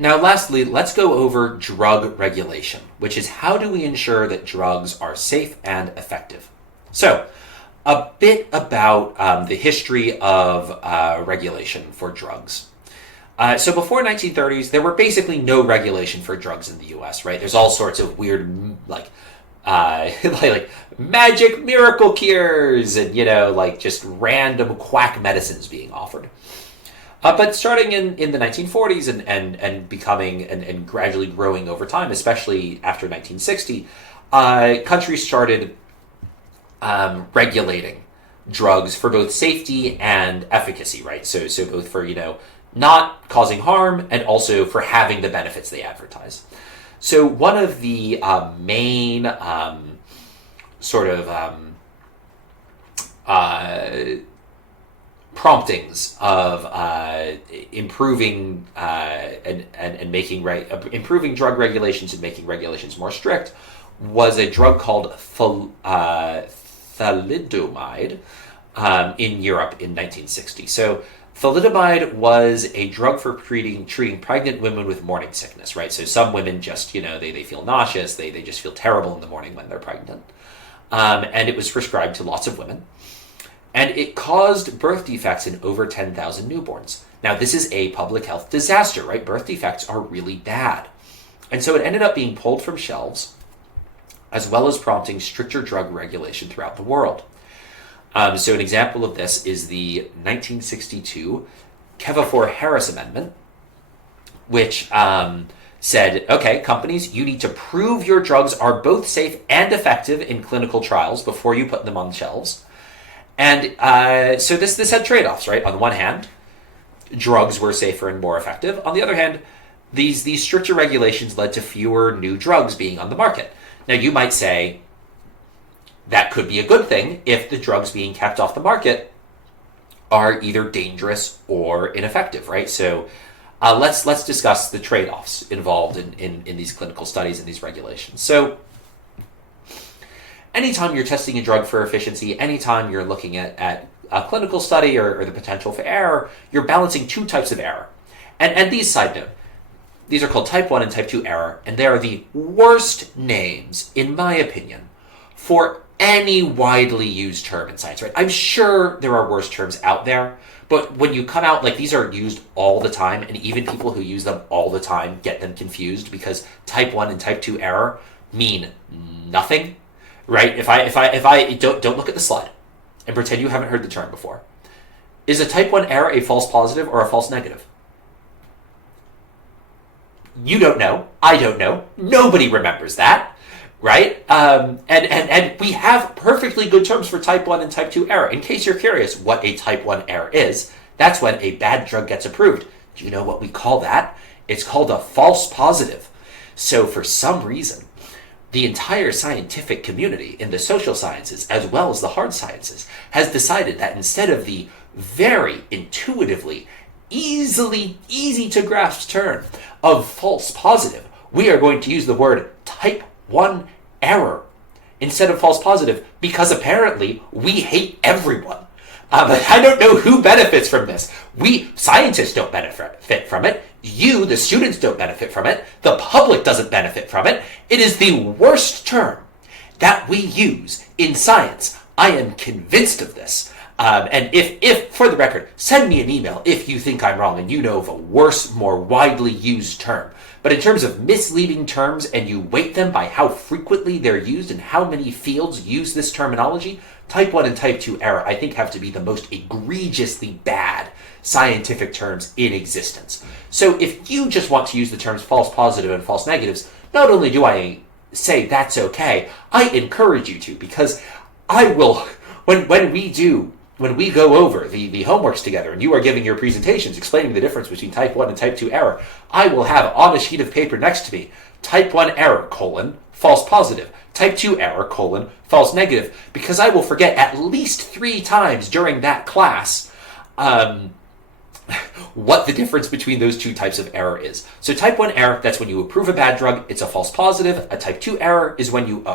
Now, lastly, let's go over drug regulation, which is how do we ensure that drugs are safe and effective. So, a bit about the history of regulation for drugs. So before 1930s, there were basically no regulation for drugs in the U.S. Right? There's all sorts of weird like magic miracle cures and just random quack medicines being offered. But starting in the 1940s and becoming and gradually growing over time, especially after 1960, countries started regulating drugs for both safety and efficacy, right? So both for, not causing harm and also for having the benefits they advertise. So one of the main promptings of improving and making improving drug regulations and making regulations more strict was a drug called thalidomide in Europe in 1960. So thalidomide was a drug for treating pregnant women with morning sickness, right? So some women just, they feel nauseous, they just feel terrible in the morning when they're pregnant. And it was prescribed to lots of women. And it caused birth defects in over 10,000 newborns. Now, this is a public health disaster, right? Birth defects are really bad. And so it ended up being pulled from shelves, as well as prompting stricter drug regulation throughout the world. So an example of this is the 1962 Kefauver-Harris Amendment, which said, okay, companies, you need to prove your drugs are both safe and effective in clinical trials before you put them on shelves. And so this had trade-offs, right? On the one hand, drugs were safer and more effective. On the other hand, these stricter regulations led to fewer new drugs being on the market. Now, you might say that could be a good thing if the drugs being kept off the market are either dangerous or ineffective, right? So let's discuss the trade-offs involved in these clinical studies and these regulations. So anytime you're testing a drug for efficiency, anytime you're looking at a clinical study or the potential for error, you're balancing two types of error. And these, side note, these are called type 1 and type 2 error, and they are the worst names, in my opinion, for any widely used term in science, right? I'm sure there are worse terms out there, but when you come out, these are used all the time, and even people who use them all the time get them confused because type 1 and type 2 error mean nothing. Right? If I don't look at the slide and pretend you haven't heard the term before. Is a type 1 error a false positive or a false negative? You don't know. I don't know. Nobody remembers that, right? And we have perfectly good terms for type 1 and type 2 error. In case you're curious what a type 1 error is, that's when a bad drug gets approved. Do you know what we call that? It's called a false positive. So for some reason, the entire scientific community in the social sciences, as well as the hard sciences, has decided that instead of the very intuitively, easy to grasp term of false positive, we are going to use the word type 1 error instead of false positive because apparently we hate everyone. I don't know who benefits from this. We scientists don't benefit from it. You, the students, don't benefit from it. The public doesn't benefit from it. It is the worst term that we use in science. I am convinced of this. And if, for the record, send me an email if you think I'm wrong and you know of a worse, more widely used term. But in terms of misleading terms and you weight them by how frequently they're used and how many fields use this terminology, type 1 and type 2 error, I think, have to be the most egregiously bad scientific terms in existence. So if you just want to use the terms false positive and false negatives, not only do I say that's okay, I encourage you to, because I will, when we go over the homeworks together and you are giving your presentations explaining the difference between type 1 and type 2 error, I will have on a sheet of paper next to me, type 1 error, false positive, type 2 error, false negative, because I will forget at least 3 times during that class what the difference between those two types of error is. So type 1 error, that's when you approve a bad drug, it's a false positive. A type 2 error is when you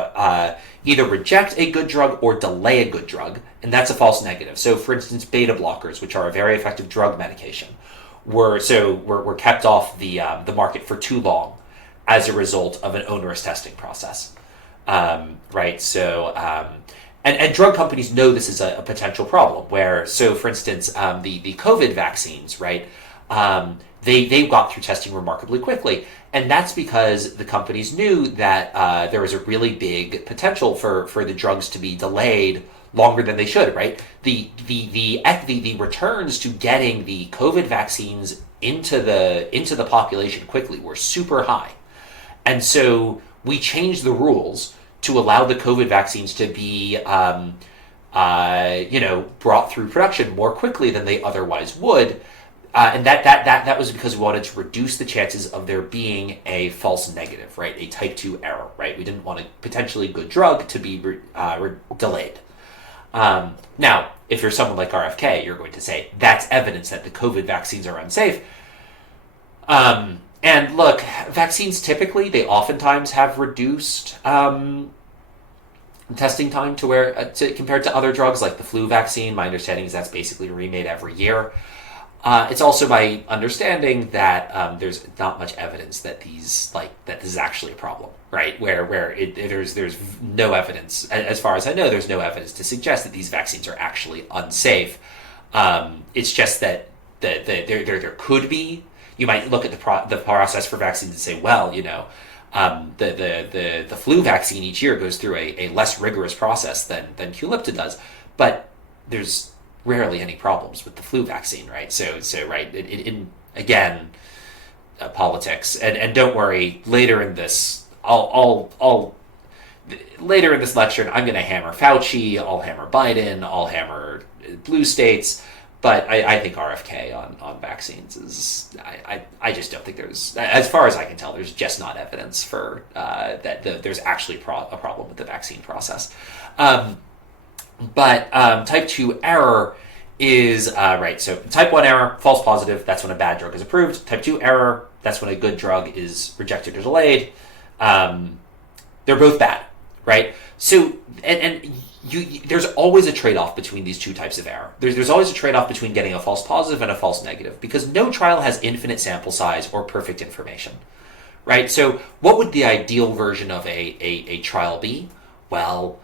either reject a good drug or delay a good drug, and that's a false negative. So for instance, beta blockers, which are a very effective drug medication, were kept off the market for too long as a result of an onerous testing process, right? So and drug companies know this is a potential problem. Where for instance, the COVID vaccines, right? They got through testing remarkably quickly, and that's because the companies knew that there was a really big potential for the drugs to be delayed longer than they should. Right? The returns to getting the COVID vaccines into the population quickly were super high, and so we changed the rules to allow the COVID vaccines to be brought through production more quickly than they otherwise would. And that was because we wanted to reduce the chances of there being a false negative, right? A type 2 error, right? We didn't want a potentially good drug to be delayed. Now, if you're someone like RFK, you're going to say that's evidence that the COVID vaccines are unsafe. And look, vaccines typically, they oftentimes have reduced testing time to where compared to other drugs like the flu vaccine. My understanding is that's basically remade every year. It's also my understanding that there's not much evidence that that this is actually a problem, right? Where there's no evidence, as far as I know, there's no evidence to suggest that these vaccines are actually unsafe. It's just that there could be. You might look at the process for vaccines and say, well, the flu vaccine each year goes through a less rigorous process than Qulipta does, but there's rarely any problems with the flu vaccine, right? So right, again, politics, and don't worry. Later in this, later in this lecture, I'm going to hammer Fauci. I'll hammer Biden. I'll hammer blue states. But I think RFK on vaccines is I just don't think there's, as far as I can tell, there's just not evidence for that there's actually a problem with the vaccine process. But type 2 error is, right, so type 1 error, false positive, that's when a bad drug is approved. Type 2 error, that's when a good drug is rejected or delayed. They're both bad, right? So, there's always a trade-off between these two types of error. There's always a trade-off between getting a false positive and a false negative, because no trial has infinite sample size or perfect information, right? So what would the ideal version of a trial be? Well,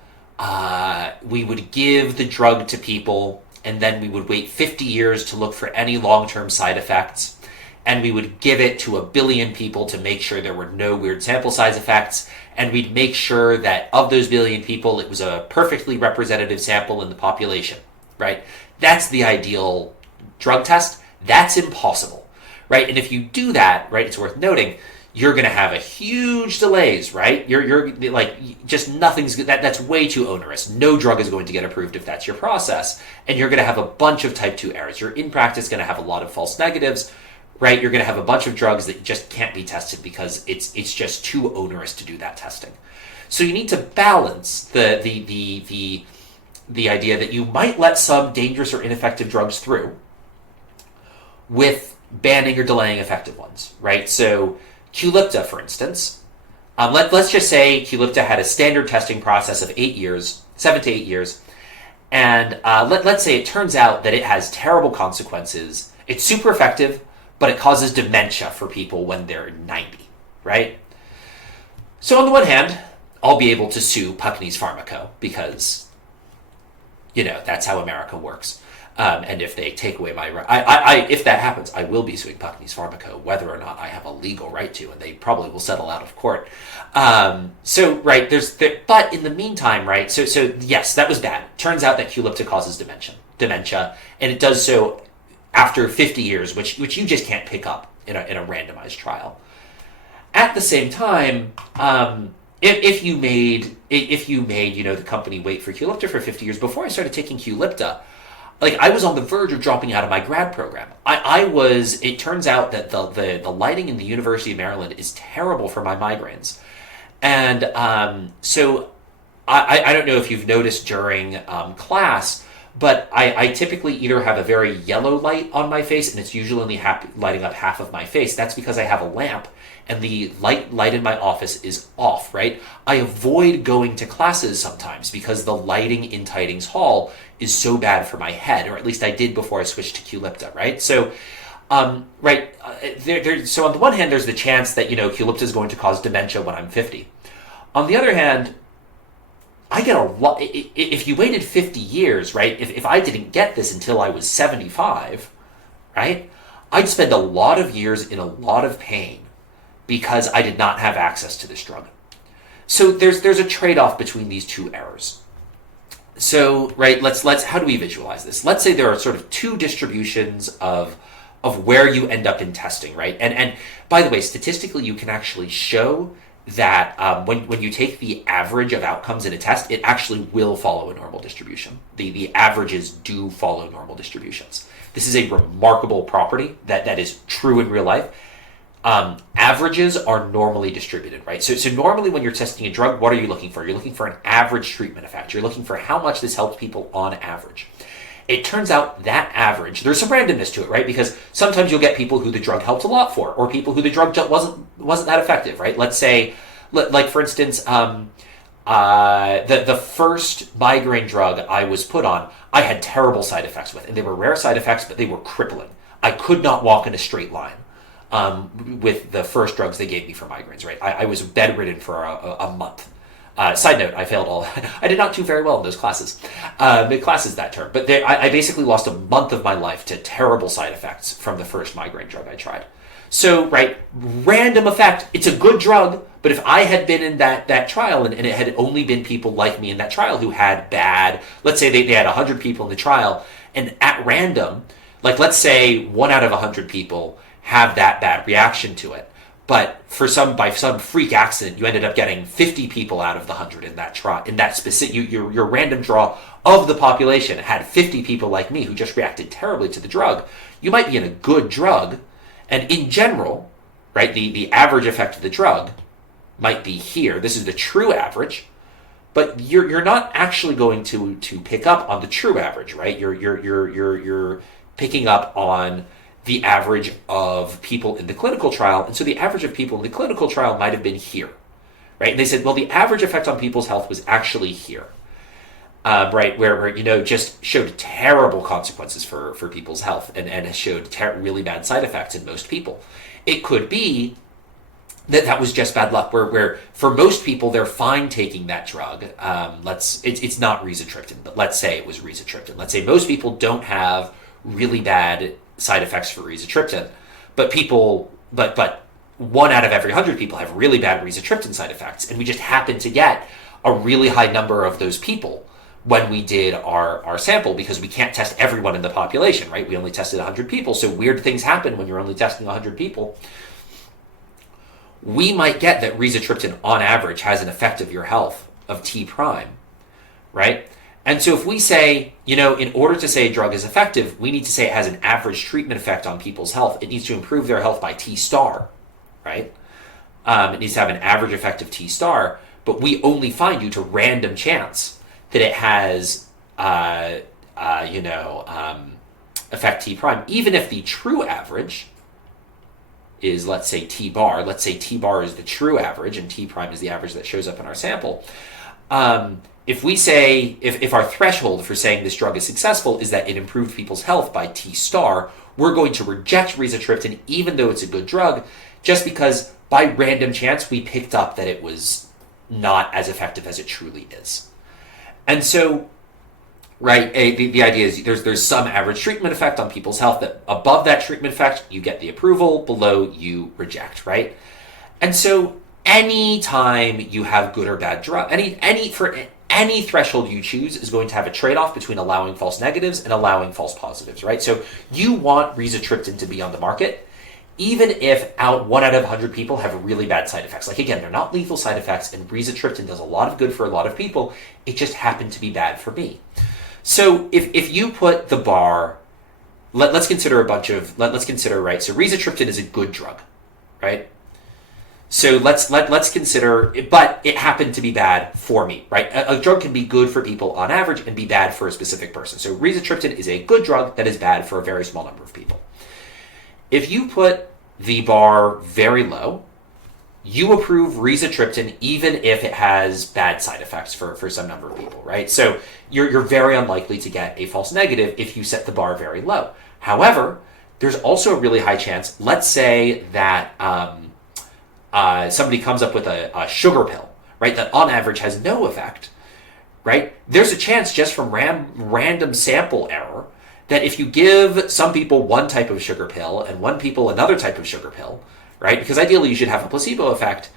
we would give the drug to people, and then we would wait 50 years to look for any long-term side effects, and we would give it to 1 billion people to make sure there were no weird sample size effects, and we'd make sure that of those 1 billion people, it was a perfectly representative sample in the population, right? That's the ideal drug test. That's impossible, right? And if you do that, right, it's worth noting, you're going to have a huge delays, right? You're like, just nothing's, that's way too onerous. No drug is going to get approved if that's your process. And you're going to have a bunch of type 2 errors. You're in practice going to have a lot of false negatives, right? You're going to have a bunch of drugs that just can't be tested because it's just too onerous to do that testing. So you need to balance the idea that you might let some dangerous or ineffective drugs through with banning or delaying effective ones, right? So Qulipta, for instance, let's just say Qulipta had a standard testing process of 8 years, 7 to 8 years, and let's say it turns out that it has terrible consequences. It's super effective, but it causes dementia for people when they're 90, right? So on the one hand, I'll be able to sue Puckney's Pharmaco because, that's how America works. And if they take away my right, if that happens, I will be suing Puckney's Pharmaco, whether or not I have a legal right to, and they probably will settle out of court. Right, but in the meantime, right, so yes, that was bad. Turns out that Qulipta causes dementia, and it does so after 50 years, which you just can't pick up in a randomized trial. At the same time, if you made the company wait for Qulipta for 50 years, before I started taking Qulipta, like, I was on the verge of dropping out of my grad program. It turns out that the lighting in the University of Maryland is terrible for my migraines. And so I don't know if you've noticed during class, but I typically either have a very yellow light on my face, and it's usually only lighting up half of my face. That's because I have a lamp, and the light in my office is off, right? I avoid going to classes sometimes because the lighting in Tidings Hall is so bad for my head, or at least I did before I switched to Qulipta, right? So Right. So on the one hand, there's the chance that, Qulipta is going to cause dementia when I'm 50. On the other hand, I get a lot. If you waited 50 years, right? If I didn't get this until I was 75, right? I'd spend a lot of years in a lot of pain because I did not have access to this drug. So there's a trade-off between these two errors. So, right, let's how do we visualize this? Let's say there are sort of two distributions of where you end up in testing, right? And by the way, statistically, you can actually show that when you take the average of outcomes in a test, it actually will follow a normal distribution. The averages do follow normal distributions. This is a remarkable property that is true in real life. Averages are normally distributed, right? So normally when you're testing a drug, what are you looking for? You're looking for an average treatment effect. You're looking for how much this helps people on average. It turns out that average, there's some randomness to it, right? Because sometimes you'll get people who the drug helped a lot for, or people who the drug wasn't that effective, right? Let's say, like for instance, the first migraine drug I was put on, I had terrible side effects with, and they were rare side effects, but they were crippling. I could not walk in a straight line with the first drugs they gave me for migraines, right? I was bedridden for a month. Side note, I failed all. I did not do very well in those classes. Classes, that term. But I basically lost a month of my life to terrible side effects from the first migraine drug I tried. So, right, random effect. It's a good drug, but if I had been in that trial and it had only been people like me in that trial who had bad, let's say they had 100 people in the trial, and at random, like let's say 1 out of 100 people have that bad reaction to it. But by some freak accident, you ended up getting 50 people out of the 100 in that trial. In that specific, your random draw of the population had 50 people like me who just reacted terribly to the drug. You might be in a good drug, and in general, right, the average effect of the drug might be here. This is the true average, but you're not actually going to pick up on the true average, right? You're picking up on the average of people in the clinical trial. And so the average of people in the clinical trial might have been here, right? And they said, well, the average effect on people's health was actually here, right? Where just showed terrible consequences for people's health and showed really bad side effects in most people. It could be that was just bad luck, where for most people, they're fine taking that drug. It's not rizatriptan, but let's say it was rizatriptan. Let's say most people don't have really bad side effects for rizatriptan, but 1 out of every 100 people have really bad rizatriptan side effects, and we just happen to get a really high number of those people when we did our sample, because we can't test everyone in the population, right? We only tested 100 people, so weird things happen when you're only testing 100 people. We might get that rizatriptan on average has an effect of your health of T prime, right? And so if we say, in order to say a drug is effective, we need to say it has an average treatment effect on people's health. It needs to improve their health by T star, right? It needs to have an average effect of T star, but we only find due to random chance that it has, effect T prime, even if the true average is, let's say, T bar. Let's say T bar is the true average and T prime is the average that shows up in our sample. If we say, if our threshold for saying this drug is successful is that it improved people's health by T star, we're going to reject rizatriptan even though it's a good drug, just because by random chance we picked up that it was not as effective as it truly is. And so, right, the idea is there's some average treatment effect on people's health that above that treatment effect, you get the approval, below you reject, right? And so any time you have good or bad drug, any threshold you choose is going to have a trade-off between allowing false negatives and allowing false positives, right? So you want rizatriptan to be on the market, even if 1 out of 100 people have really bad side effects. Like, again, they're not lethal side effects, and rizatriptan does a lot of good for a lot of people. It just happened to be bad for me. So if you put the bar, let's consider, right, so rizatriptan is a good drug, right? So let's consider, but it happened to be bad for me, right? A drug can be good for people on average and be bad for a specific person. So rizatriptan is a good drug that is bad for a very small number of people. If you put the bar very low, you approve rizatriptan even if it has bad side effects for some number of people, right? So you're very unlikely to get a false negative if you set the bar very low. However, there's also a really high chance, let's say that somebody comes up with a sugar pill, right, that on average has no effect, right? There's a chance just from random sample error that if you give some people one type of sugar pill and one people another type of sugar pill, right, because ideally you should have a placebo effect,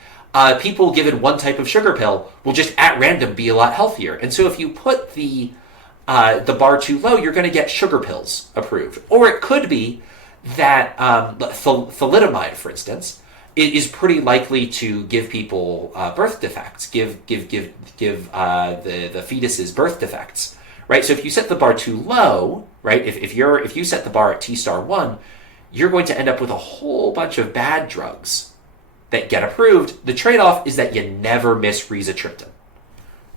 people given one type of sugar pill will just at random be a lot healthier. And so if you put the bar too low, you're going to get sugar pills approved. Or it could be that thalidomide, for instance, is pretty likely to give people birth defects, give the fetuses birth defects, right? So if you set the bar too low, right, if you set the bar at T star 1, you're going to end up with a whole bunch of bad drugs that get approved. The trade-off is that you never miss rizatriptan,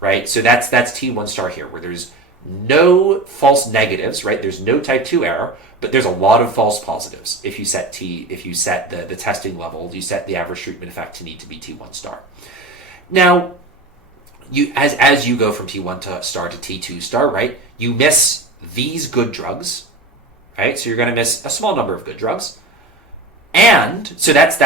right? So that's T1 star here, where there's no false negatives, right? There's no type 2 error, but there's a lot of false positives. If you set the testing level, you set the average treatment effect to need to be T1 star. Now, you as you go from T1 star to T2 star, right? You miss these good drugs, right? So you're going to miss a small number of good drugs. And so so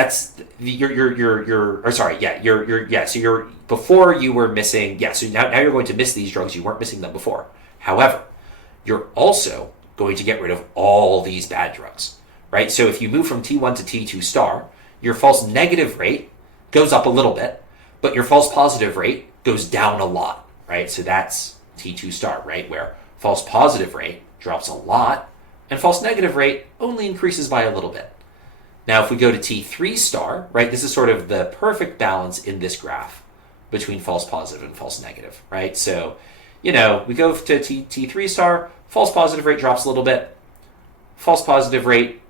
you're before you were missing, so now you're going to miss these drugs, you weren't missing them before. However, you're also going to get rid of all these bad drugs, right? So if you move from T1 to T2 star, your false negative rate goes up a little bit, but your false positive rate goes down a lot, right? So that's T2 star, right? Where false positive rate drops a lot and false negative rate only increases by a little bit. Now, if we go to T3 star, right, this is sort of the perfect balance in this graph between false positive and false negative, right? So, we go to T3 star, false positive rate drops a little bit, false positive rate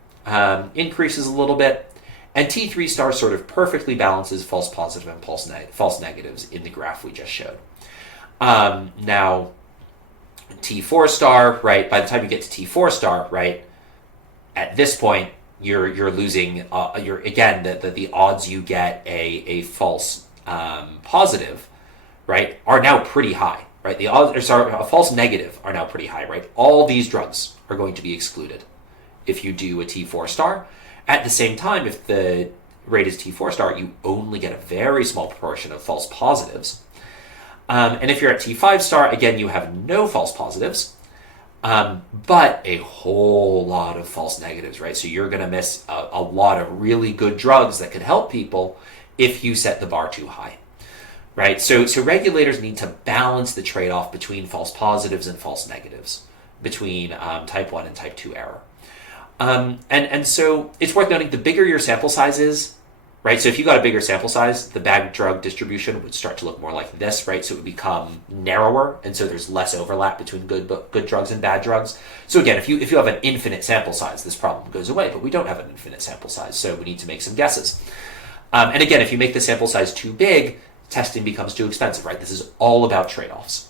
increases a little bit, and T3 star sort of perfectly balances false positive and false negatives in the graph we just showed. Now, T4 star, right, by the time you get to T4 star, right, at this point, you're losing, the odds you get a false positive, right, are now pretty high, right? The odds, a false negative are now pretty high, right? All these drugs are going to be excluded if you do a T4 star. At the same time, if the rate is T4 star, you only get a very small proportion of false positives. And if you're at T5 star, again, you have no false positives. But a whole lot of false negatives, right? So you're going to miss a lot of really good drugs that could help people if you set the bar too high, right? So regulators need to balance the trade-off between false positives and false negatives, between type 1 and type 2 error. And so it's worth noting, the bigger your sample size is, right? So if you got a bigger sample size, the bad drug distribution would start to look more like this, right? So it would become narrower, and so there's less overlap between good drugs and bad drugs. So again, if you have an infinite sample size, this problem goes away, but we don't have an infinite sample size, so we need to make some guesses. And again, if you make the sample size too big, testing becomes too expensive, right? This is all about trade-offs.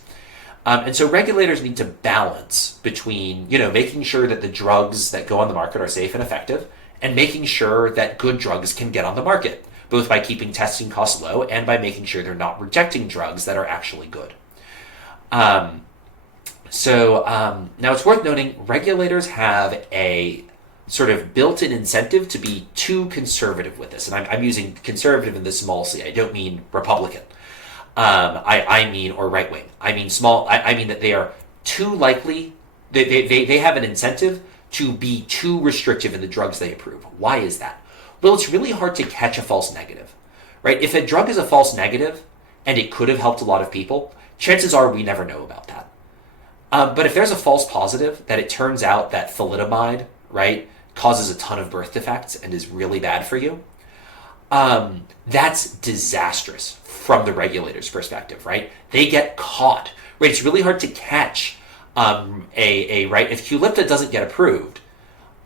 And so regulators need to balance between, making sure that the drugs that go on the market are safe and effective, and making sure that good drugs can get on the market, both by keeping testing costs low and by making sure they're not rejecting drugs that are actually good. Now it's worth noting, regulators have a sort of built-in incentive to be too conservative with this. And I'm using conservative in the small c. I don't mean Republican. I mean, or right-wing. I mean small. I mean that they are too likely, they have an incentive to be too restrictive in the drugs they approve. Why is that? Well, it's really hard to catch a false negative, right? If a drug is a false negative and it could have helped a lot of people, chances are we never know about that. But if there's a false positive that it turns out that thalidomide, right, causes a ton of birth defects and is really bad for you, that's disastrous from the regulator's perspective, right? They get caught, right? It's really hard to catch right? If Qulipta doesn't get approved,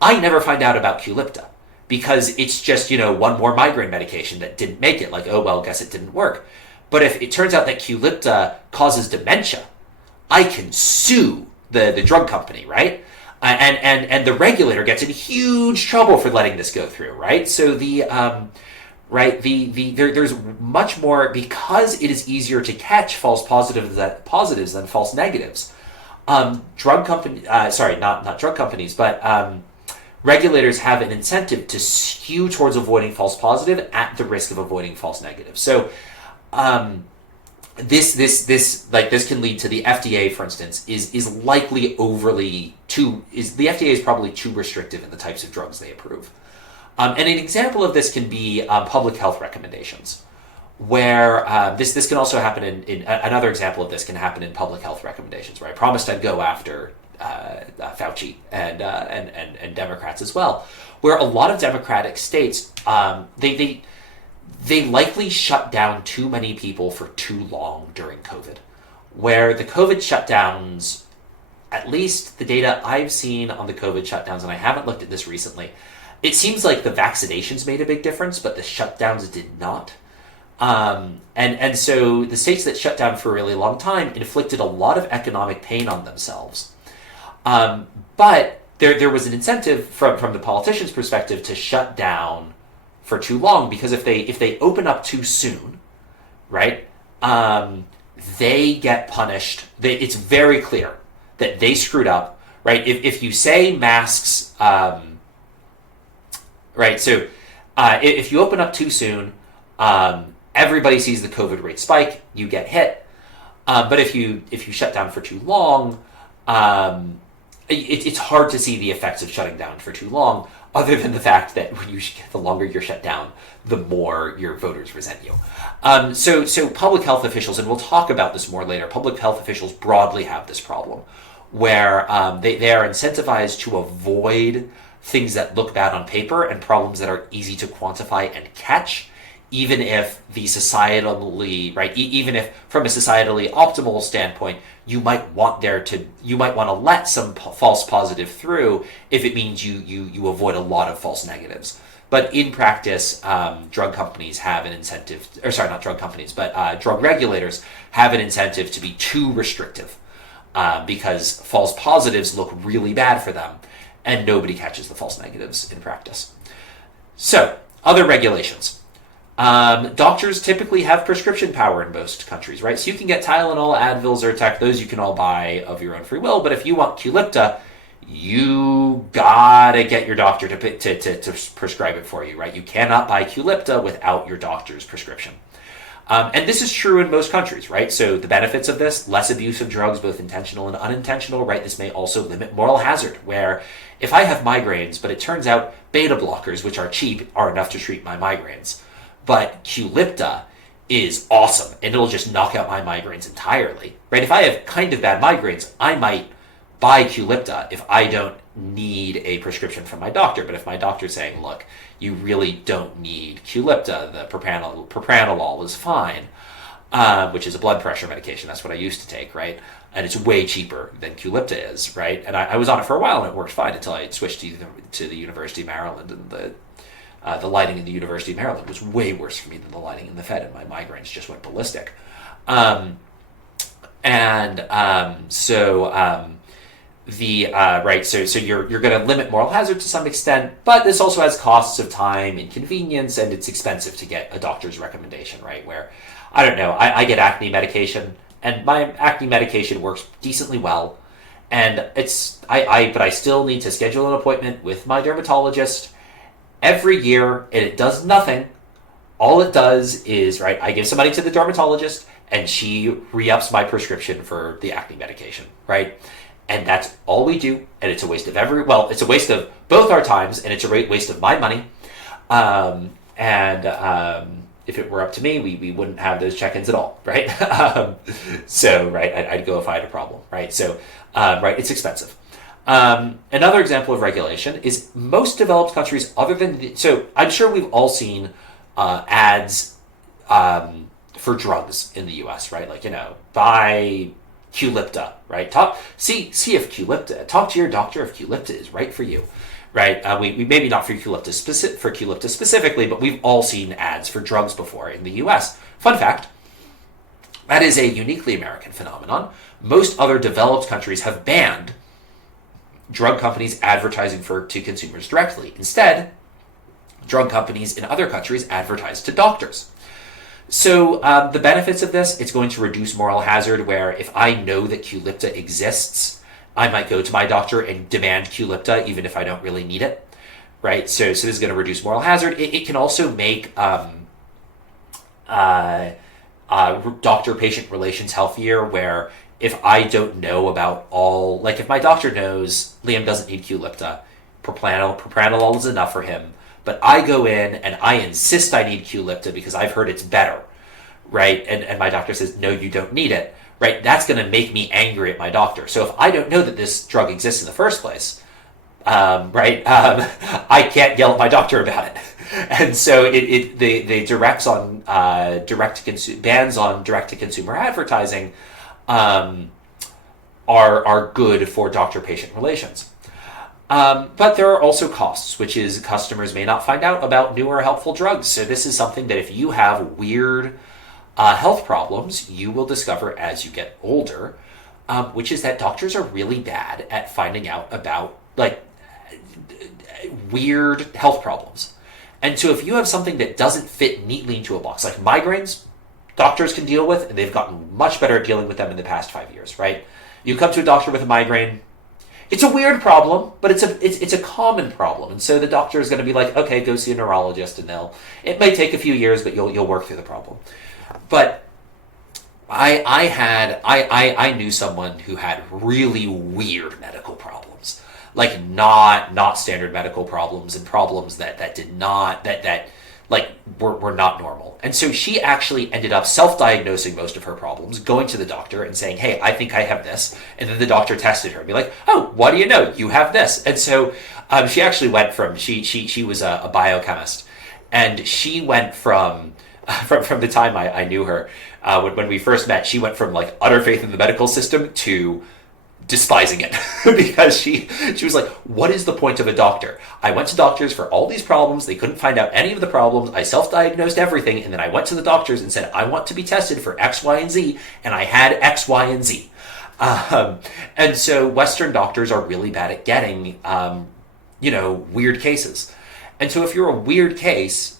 I never find out about Qulipta because it's just, one more migraine medication that didn't make it. Like, oh, well, guess it didn't work. But if it turns out that Qulipta causes dementia, I can sue the drug company, right? And the regulator gets in huge trouble for letting this go through, right? So there's much more, because it is easier to catch false positives than false negatives. Drug company, not drug companies, but regulators have an incentive to skew towards avoiding false positive at the risk of avoiding false negative. So this can lead to the FDA, for instance, is likely the FDA is probably too restrictive in the types of drugs they approve. And an example of this can be public health recommendations, where this can also happen in another example of this can happen in public health recommendations, where I promised I'd go after Fauci and Democrats as well, where a lot of Democratic states they likely shut down too many people for too long during COVID, where the COVID shutdowns, at least the data I've seen on the COVID shutdowns, and I haven't looked at this recently, it seems like the vaccinations made a big difference, but the shutdowns did not. And so the states that shut down for a really long time inflicted a lot of economic pain on themselves. But there was an incentive from the politicians' perspective to shut down for too long, because if they open up too soon, right, they get punished. It's very clear that they screwed up, right? If you say masks, right, so if you open up too soon, everybody sees the COVID rate spike, you get hit. But if you shut down for too long, it's hard to see the effects of shutting down for too long, other than the fact that the longer you're shut down, the more your voters resent you. So public health officials, and we'll talk about this more later, public health officials broadly have this problem, where they are incentivized to avoid things that look bad on paper and problems that are easy to quantify and catch, even if even if from a societally optimal standpoint, you might want to let some false positive through if it means you avoid a lot of false negatives. But in practice, drug companies have an incentive, or sorry, not drug companies, but drug regulators have an incentive to be too restrictive, because false positives look really bad for them, and nobody catches the false negatives in practice. So, other regulations. Doctors typically have prescription power in most countries, right? So you can get Tylenol, Advil, Zyrtec, those you can all buy of your own free will, but if you want Qulipta, you gotta get your doctor to prescribe it for you, right? You cannot buy Qulipta without your doctor's prescription. And this is true in most countries, right? So the benefits of this, less abuse of drugs, both intentional and unintentional, right? This may also limit moral hazard, where if I have migraines, but it turns out beta blockers, which are cheap, are enough to treat my migraines, but Qulipta is awesome, and it'll just knock out my migraines entirely, right? If I have kind of bad migraines, I might buy Qulipta if I don't need a prescription from my doctor. But if my doctor's saying, look, you really don't need Qulipta, the propranolol is fine, which is a blood pressure medication. That's what I used to take, right? And it's way cheaper than Qulipta is, right? And I was on it for a while, and it worked fine until I switched to the University of Maryland, and the lighting in the University of Maryland was way worse for me than the lighting in the Fed, and my migraines just went ballistic. So you're going to limit moral hazard to some extent, but this also has costs of time, inconvenience, and it's expensive to get a doctor's recommendation, right? Where, I don't know, I get acne medication, and my acne medication works decently well, and but I still need to schedule an appointment with my dermatologist every year, and it does nothing. All it does is, right, I give some money to the dermatologist, and she re-ups my prescription for the acne medication, right? And that's all we do, and it's a waste of it's a waste of both our times, and it's a waste of my money. If it were up to me, we wouldn't have those check-ins at all, right? I'd go if I had a problem, right? So, it's expensive. Another example of regulation is most developed countries, so I'm sure we've all seen ads for drugs in the U.S., right? Like, buy Qulipta, right? See if talk to your doctor if Qulipta is right for you, right? We maybe not for Qulipta specifically, but we've all seen ads for drugs before in the U.S. Fun fact, that is a uniquely American phenomenon. Most other developed countries have banned drug companies advertising to consumers directly. Instead, drug companies in other countries advertise to doctors. So the benefits of this, it's going to reduce moral hazard, where if I know that Qulipta exists, I might go to my doctor and demand Qulipta even if I don't really need it. right? So this is going to reduce moral hazard. It can also make doctor-patient relations healthier, where if I don't know about all, like if my doctor knows Liam doesn't need Qulipta, propranolol is enough for him, but I go in and I insist I need Qulipta because I've heard it's better, right? And my doctor says, no, you don't need it, right? That's going to make me angry at my doctor. So if I don't know that this drug exists in the first place, I can't yell at my doctor about it. And so the directs on bans on direct to consumer advertising are good for doctor-patient relations. But there are also costs, which is customers may not find out about newer helpful drugs. So this is something that if you have weird health problems, you will discover as you get older, which is that doctors are really bad at finding out about weird health problems. And so if you have something that doesn't fit neatly into a box, like migraines, doctors can deal with, and they've gotten much better at dealing with them in the past 5 years, right? You come to a doctor with a migraine, it's a weird problem, but it's a common problem. And so the doctor is going to be like, okay, go see a neurologist, and it may take a few years, but you'll work through the problem. But I knew someone who had really weird medical problems, like not standard medical problems, and problems that were not normal. And so she actually ended up self-diagnosing most of her problems, going to the doctor and saying, hey, I think I have this. And then the doctor tested her and be like, oh, what do you know? You have this. And so she actually went from, she was a biochemist, and she went from the time I knew her, when we first met, she went from like utter faith in the medical system to despising it because she was like, what is the point of a doctor? I went to doctors for all these problems. They couldn't find out any of the problems. I self-diagnosed everything. And then I went to the doctors and said, I want to be tested for X, Y, and Z. And I had X, Y, and Z. And so Western doctors are really bad at getting, weird cases. And so if you're a weird case,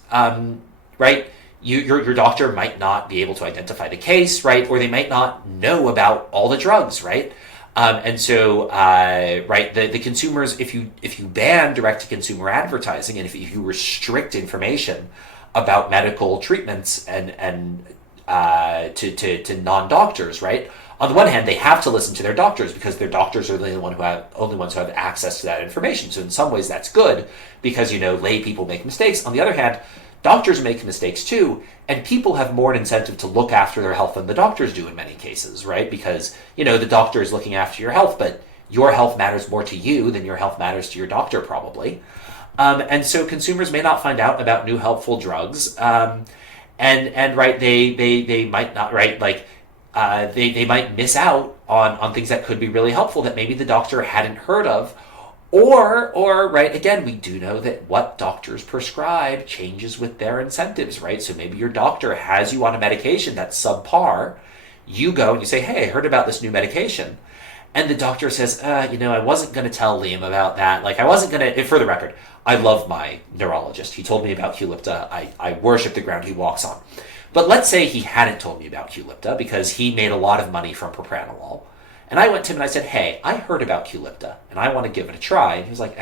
right, your doctor might not be able to identify the case, right? Or they might not know about all the drugs, right? And so, the consumers, if you ban direct-to-consumer advertising, and if you restrict information about medical treatments and to non-doctors, right? On the one hand, they have to listen to their doctors because their doctors are the only ones who have access to that information. So in some ways, that's good because lay people make mistakes. On the other hand, doctors make mistakes too, and people have more an incentive to look after their health than the doctors do in many cases, right? Because, the doctor is looking after your health, but your health matters more to you than your health matters to your doctor, probably. And so consumers may not find out about new helpful drugs, and they might not, right? They might miss out on things that could be really helpful that maybe the doctor hadn't heard of. Or, right, again, we do know that what doctors prescribe changes with their incentives, right? So maybe your doctor has you on a medication that's subpar. You go and you say, hey, I heard about this new medication. And the doctor says, I wasn't going to tell Liam about that. I wasn't going to, for the record, I love my neurologist. He told me about Qulipta. I worship the ground he walks on. But let's say he hadn't told me about Qulipta because he made a lot of money from propranolol. And I went to him and I said, hey, I heard about Qulipta and I want to give it a try. And he was like,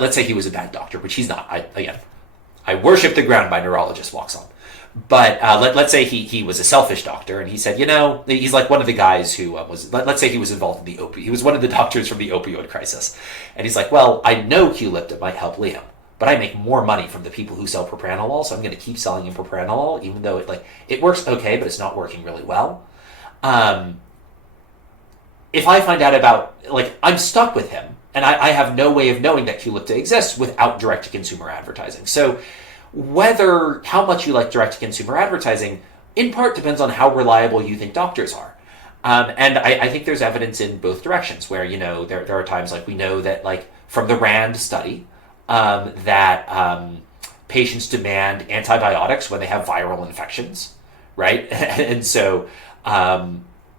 let's say he was a bad doctor, which he's not. I worship the ground my neurologist walks on. But let's say he was a selfish doctor and he said, he's like one of the guys who let's say he was involved in he was one of the doctors from the opioid crisis. And he's like, well, I know Qulipta might help Liam, but I make more money from the people who sell propranolol, so I'm going to keep selling him propranolol, even though it works okay, but it's not working really well. If I find out about, I'm stuck with him, and I have no way of knowing that Qulipta exists without direct-to-consumer advertising. So how much you like direct-to-consumer advertising, in part depends on how reliable you think doctors are. And I think there's evidence in both directions, where, there are times, we know that, from the RAND study, that patients demand antibiotics when they have viral infections, right? And so...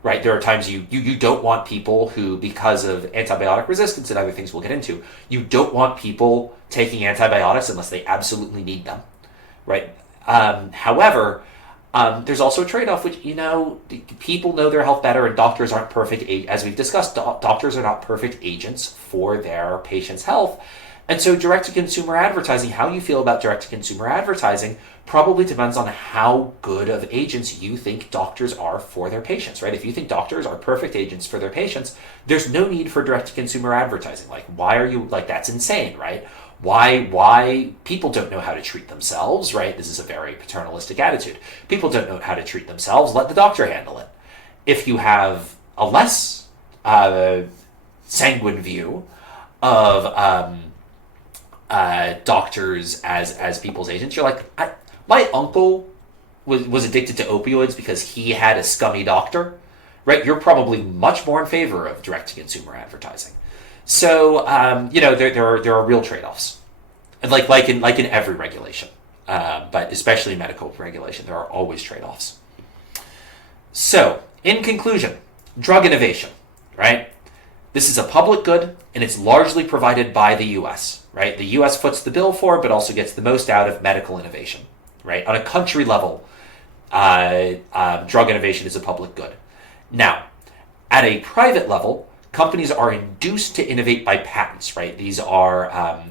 right, there are times you don't want people who, because of antibiotic resistance and other things we'll get into, you don't want people taking antibiotics unless they absolutely need them, right? However, There's also a trade-off, which, people know their health better, and doctors aren't perfect. As we've discussed, doctors are not perfect agents for their patients' health. And so direct-to-consumer advertising, how you feel about direct-to-consumer advertising probably depends on how good of agents you think doctors are for their patients, right? If you think doctors are perfect agents for their patients, there's no need for direct-to-consumer advertising. Like, why are you, like, that's insane, right? Why people don't know how to treat themselves, right? This is a very paternalistic attitude. People don't know how to treat themselves. Let the doctor handle it. If you have a less sanguine view of doctors as people's agents, you're like, my uncle was addicted to opioids because he had a scummy doctor, right? You're probably much more in favor of direct-to-consumer advertising. So there are real trade-offs, and like in every regulation, but especially medical regulation, there are always trade-offs. So in conclusion, drug innovation, right? This is a public good, and it's largely provided by the U.S., right? The U.S. foots the bill for it, but also gets the most out of medical innovation, right? On a country level, drug innovation is a public good. Now, at a private level, companies are induced to innovate by patents, right? These are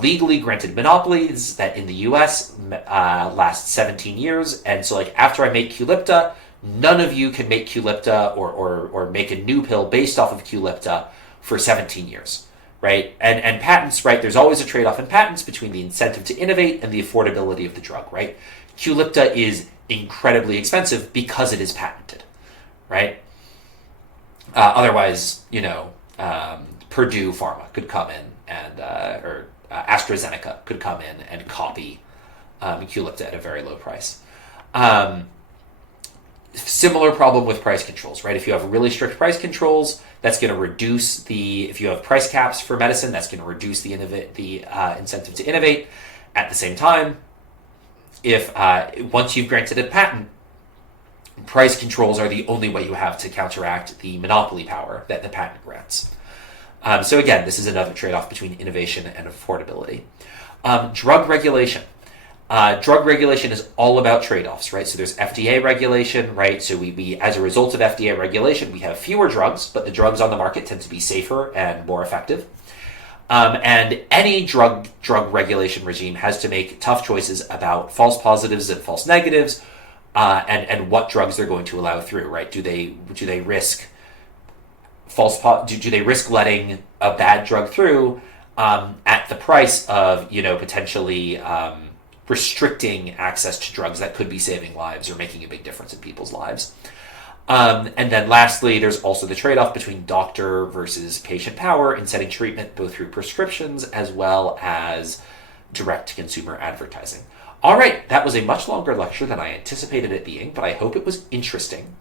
legally granted monopolies that in the U.S. Last 17 years, and so like after I make Qulipta, none of you can make Qulipta or make a new pill based off of Qulipta for 17 years, right? And patents, right? There's always a trade-off in patents between the incentive to innovate and the affordability of the drug, right? Qulipta is incredibly expensive because it is patented, right? Otherwise, Purdue Pharma could come in and or AstraZeneca could come in and copy Qulipta at a very low price. Similar problem with price controls, right? If you have really strict price controls, that's going to reduce if you have price caps for medicine, that's going to reduce the incentive to innovate. At the same time, if once you've granted a patent, price controls are the only way you have to counteract the monopoly power that the patent grants. So again, this is another trade-off between innovation and affordability. Drug regulation. Drug regulation is all about trade-offs, right? So there's FDA regulation, right? So we as a result of FDA regulation, we have fewer drugs, but the drugs on the market tend to be safer and more effective. And any drug regulation regime has to make tough choices about false positives and false negatives, and what drugs they're going to allow through, right? Do they risk do they risk letting a bad drug through at the price of potentially restricting access to drugs that could be saving lives or making a big difference in people's lives? And then lastly, there's also the trade-off between doctor versus patient power in setting treatment, both through prescriptions as well as direct-to-consumer advertising. All right, that was a much longer lecture than I anticipated it being, but I hope it was interesting.